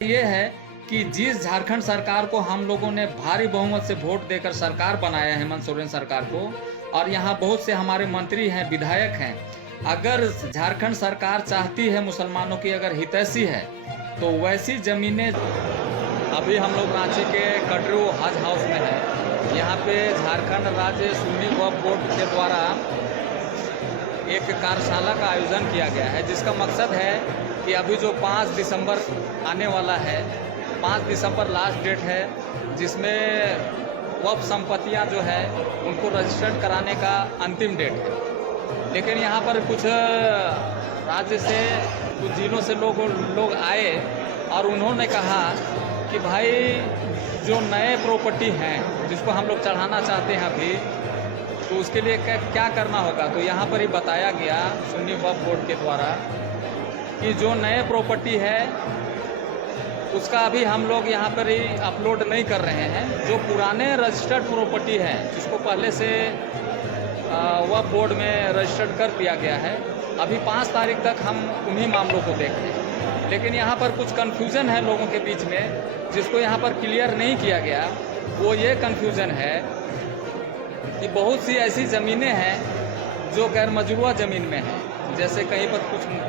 ये है कि जिस झारखंड सरकार को हम लोगों ने भारी बहुमत से वोट देकर सरकार बनाया है, हेमंत सोरेन सरकार को, और यहाँ बहुत से हमारे मंत्री हैं, विधायक हैं, अगर झारखंड सरकार चाहती है मुसलमानों की अगर हितैषी है तो वैसी ज़मीनें। अभी हम लोग रांची के कटरू हज हाउस में हैं। यहाँ पे झारखंड राज्य सुन्नी वक्फ बोर्ड के द्वारा एक कार्यशाला का आयोजन किया गया है, जिसका मकसद है कि अभी जो 5 दिसंबर आने वाला है, 5 दिसंबर लास्ट डेट है, जिसमें वक्फ संपत्तियां जो है उनको रजिस्टर्ड कराने का अंतिम डेट है। लेकिन यहाँ पर कुछ राज्य से, कुछ जिलों से लोग आए और उन्होंने कहा कि भाई जो नए प्रॉपर्टी हैं जिसको हम लोग चढ़ाना चाहते हैं अभी, तो उसके लिए क्या करना होगा। तो यहाँ पर ही बताया गया सुन्नी वक्फ बोर्ड के द्वारा कि जो नए प्रॉपर्टी है उसका अभी हम लोग यहाँ पर ही अपलोड नहीं कर रहे हैं। जो पुराने रजिस्टर्ड प्रॉपर्टी है जिसको पहले से वक्फ बोर्ड में रजिस्टर्ड कर दिया गया है, अभी 5 तारीख तक हम उन्हीं मामलों को देख रहे हैं। लेकिन यहाँ पर कुछ कन्फ्यूज़न है लोगों के बीच में, जिसको यहाँ पर क्लियर नहीं किया गया। वो ये कन्फ्यूज़न है कि बहुत सी ऐसी ज़मीनें हैं जो गैर मजरूआ ज़मीन में हैं। जैसे कहीं पर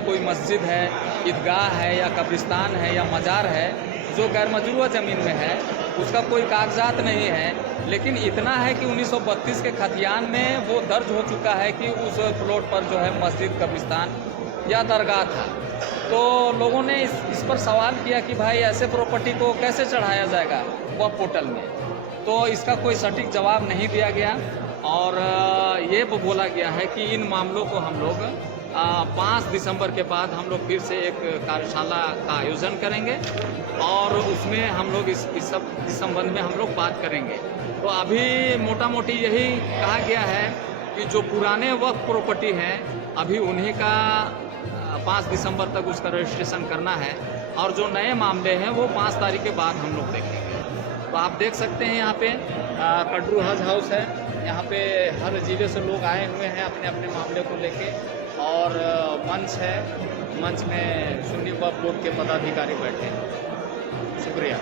कोई मस्जिद है, ईदगाह है या कब्रिस्तान है या मज़ार है, जो गैर मजरूआ ज़मीन में है, उसका कोई कागजात नहीं है। लेकिन इतना है कि 1932 के खतियान में वो दर्ज हो चुका है कि उस प्लॉट पर जो है मस्जिद, कब्रिस्तान या दरगाह था। तो लोगों ने इस पर सवाल किया कि भाई ऐसे प्रॉपर्टी को कैसे चढ़ाया जाएगा वक्फ पोर्टल में। तो इसका कोई सटीक जवाब नहीं दिया गया और ये बोला गया है कि इन मामलों को हम लोग 5 दिसंबर के बाद हम लोग फिर से एक कार्यशाला का आयोजन करेंगे और उसमें हम लोग इस संबंध में हम लोग बात करेंगे। तो अभी मोटा मोटी यही कहा गया है कि जो पुराने वक्फ प्रॉपर्टी हैं अभी उन्हीं का 5 दिसंबर तक उसका रजिस्ट्रेशन करना है और जो नए मामले हैं वो 5 तारीख के बाद हम लोग देखेंगे। तो आप देख सकते हैं यहाँ पे कटरू हज हाउस है। यहाँ पे हर जिले से लोग आए हुए हैं अपने अपने मामले को लेके और मंच है, मंच में सुन्नी वक्फ बोर्ड के पदाधिकारी बैठे हैं। शुक्रिया।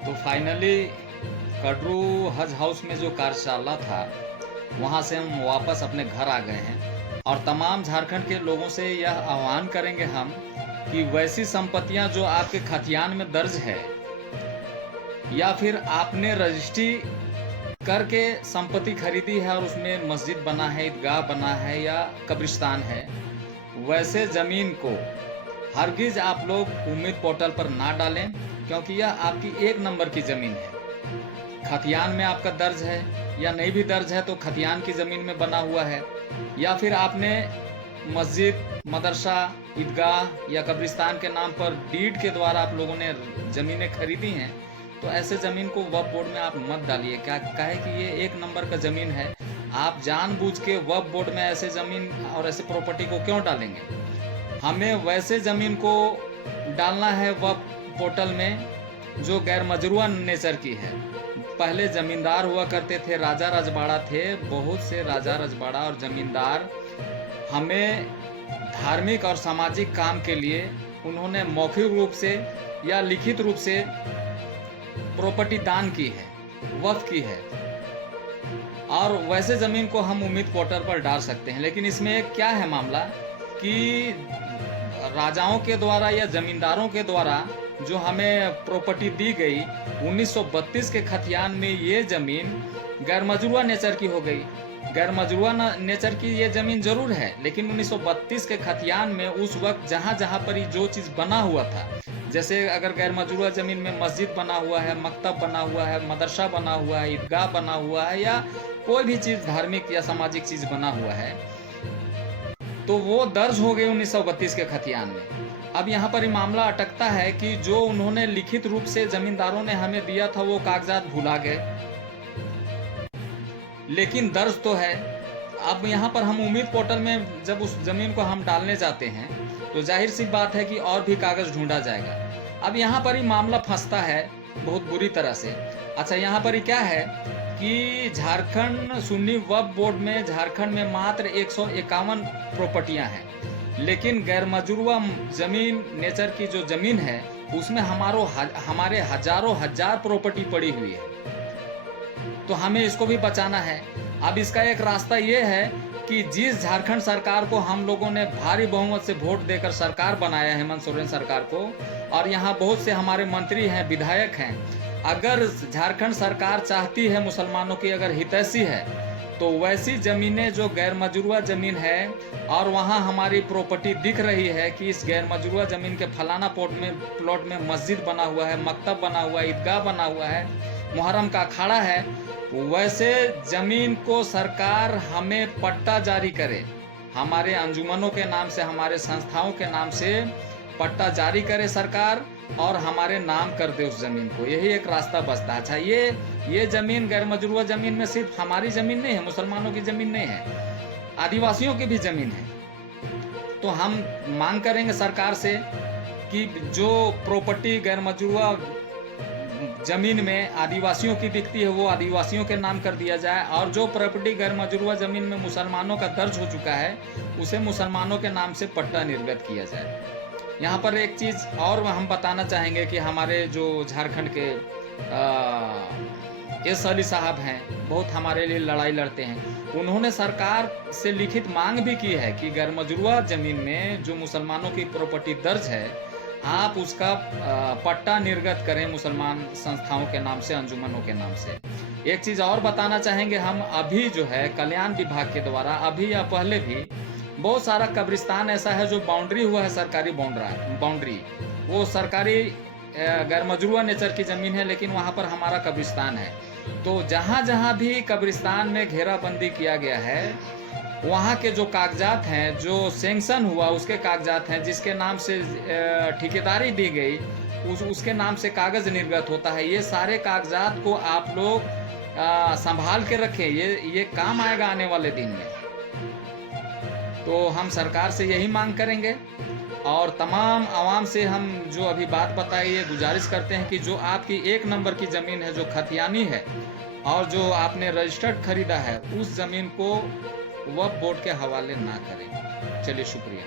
तो फाइनली कटरू हज हाउस में जो कार्यशाला था वहाँ से हम वापस अपने घर आ गए हैं और तमाम झारखंड के लोगों से यह आह्वान करेंगे हम कि वैसी संपत्तियां जो आपके खतियान में दर्ज है या फिर आपने रजिस्ट्री करके संपत्ति खरीदी है और उसमें मस्जिद बना है, ईदगाह बना है या कब्रिस्तान है, वैसे ज़मीन को हरगिज़ आप लोग उम्मीद पोर्टल पर ना डालें, क्योंकि यह आपकी 1 नंबर की ज़मीन है। खतियान में आपका दर्ज है या नहीं भी दर्ज है तो खतियान की ज़मीन में बना हुआ है, या फिर आपने मस्जिद, मदरसा, ईदगाह या कब्रिस्तान के नाम पर डीड के द्वारा आप लोगों ने ज़मीनें खरीदी हैं, तो ऐसे ज़मीन को वक्फ बोर्ड में आप मत डालिए। क्या कहे कि ये 1 नंबर का ज़मीन है, आप जानबूझ के वक्फ बोर्ड में ऐसे ज़मीन और ऐसे प्रॉपर्टी को क्यों डालेंगे। हमें वैसे ज़मीन को डालना है वक्फ पोर्टल में जो गैर मजरूआ नेचर की है। पहले ज़मींदार हुआ करते थे, राजा रजवाड़ा थे, बहुत से राजा रजवाड़ा और ज़मींदार हमें धार्मिक और सामाजिक काम के लिए उन्होंने मौखिक रूप से या लिखित रूप से प्रॉपर्टी दान की है, वक्फ की है, और वैसे ज़मीन को हम उम्मीद पोर्टल पर डाल सकते हैं। लेकिन इसमें क्या है मामला कि राजाओं के द्वारा या ज़मींदारों के द्वारा जो हमें प्रॉपर्टी दी गई 1932 के खतियान में ये ज़मीन गैर मजरूआ नेचर की हो गई। गैर मजरूआ नेचर की ये ज़मीन ज़रूर है, लेकिन 1932 के खतियान में उस वक्त जहाँ पर जो चीज़ बना हुआ था, जैसे अगर गैर मजरूआ ज़मीन में मस्जिद बना हुआ है, मकतब बना हुआ है, मदरसा बना हुआ है, ईदगाह बना हुआ है या कोई भी चीज़ धार्मिक या सामाजिक चीज़ बना हुआ है, तो वो दर्ज हो गई 1932 के खतियान में। अब यहाँ पर ये मामला अटकता है कि जो उन्होंने लिखित रूप से ज़मींदारों ने हमें दिया था वो कागजात भुला गए, लेकिन दर्ज तो है। अब यहाँ पर हम उम्मीद पोर्टल में जब उस ज़मीन को हम डालने जाते हैं तो जाहिर सी बात है कि और भी कागज़ ढूंढा जाएगा। अब यहाँ पर ही मामला फंसता है बहुत बुरी तरह से। अच्छा, यहाँ पर ही क्या है कि झारखंड सुन्नी वक्फ बोर्ड में झारखंड में मात्र 151 प्रॉपर्टियाँ हैं। लेकिन गैर मजरूआ जमीन नेचर की जो जमीन है उसमें हमारे हजारों हजार प्रॉपर्टी पड़ी हुई है, तो हमें इसको भी बचाना है। अब इसका एक रास्ता ये है कि जिस झारखंड सरकार को हम लोगों ने भारी बहुमत से वोट देकर सरकार बनाया है, हेमंत सोरेन सरकार को, और यहाँ बहुत से हमारे मंत्री हैं, विधायक हैं, अगर झारखंड सरकार चाहती है मुसलमानों की अगर हितैषी है तो वैसी ज़मीनें जो गैर मजरूआ ज़मीन है और वहाँ हमारी प्रॉपर्टी दिख रही है कि इस गैर मजरूआ ज़मीन के फलाना प्लॉट में मस्जिद बना हुआ है, मकतब बना हुआ है, ईदगाह बना हुआ है, मुहर्रम का अखाड़ा है, वैसे ज़मीन को सरकार हमें पट्टा जारी करे, हमारे अंजुमनों के नाम से, हमारे संस्थाओं के नाम से पट्टा जारी करे सरकार और हमारे नाम कर दे उस ज़मीन को। यही एक रास्ता बचता है। अच्छा, ये ज़मीन गैर मजरूआ ज़मीन में सिर्फ हमारी ज़मीन नहीं है, मुसलमानों की ज़मीन नहीं है, आदिवासियों की भी ज़मीन है। तो हम मांग करेंगे सरकार से कि जो प्रॉपर्टी गैर मजरूआ ज़मीन में आदिवासियों की बिकती है वो आदिवासियों के नाम कर दिया जाए, और जो प्रॉपर्टी गैर मजरूआ ज़मीन में मुसलमानों का दर्ज हो चुका है उसे मुसलमानों के नाम से पट्टा निर्गत किया जाए। यहाँ पर एक चीज़ और हम बताना चाहेंगे कि हमारे जो झारखंड के एस अली साहब हैं, बहुत हमारे लिए लड़ाई लड़ते हैं, उन्होंने सरकार से लिखित मांग भी की है कि गैर मजरूआ ज़मीन में जो मुसलमानों की प्रॉपर्टी दर्ज है आप उसका पट्टा निर्गत करें मुसलमान संस्थाओं के नाम से, अंजुमनों के नाम से। एक चीज़ और बताना चाहेंगे, हम अभी जो है कल्याण विभाग के द्वारा अभी या पहले भी बहुत सारा कब्रिस्तान ऐसा है जो बाउंड्री हुआ है, सरकारी बाउंड्री, वो सरकारी गैर मजरूआ नेचर की ज़मीन है, लेकिन वहाँ पर हमारा कब्रिस्तान है। तो जहाँ जहाँ भी कब्रिस्तान में घेराबंदी किया गया है वहाँ के जो कागजात हैं, जो सैंक्शन हुआ उसके कागजात हैं, जिसके नाम से ठेकेदारी दी गई उसके नाम से कागज़ निर्गत होता है, ये सारे कागजात को आप लोग संभाल के रखें, ये काम आएगा आने वाले दिन में। तो हम सरकार से यही मांग करेंगे और तमाम आवाम से हम जो अभी बात बताई है गुजारिश करते हैं कि जो आपकी 1 नंबर की ज़मीन है, जो खतियानी है और जो आपने रजिस्टर्ड खरीदा है, उस ज़मीन को वक्फ बोर्ड के हवाले ना करें। चलिए, शुक्रिया।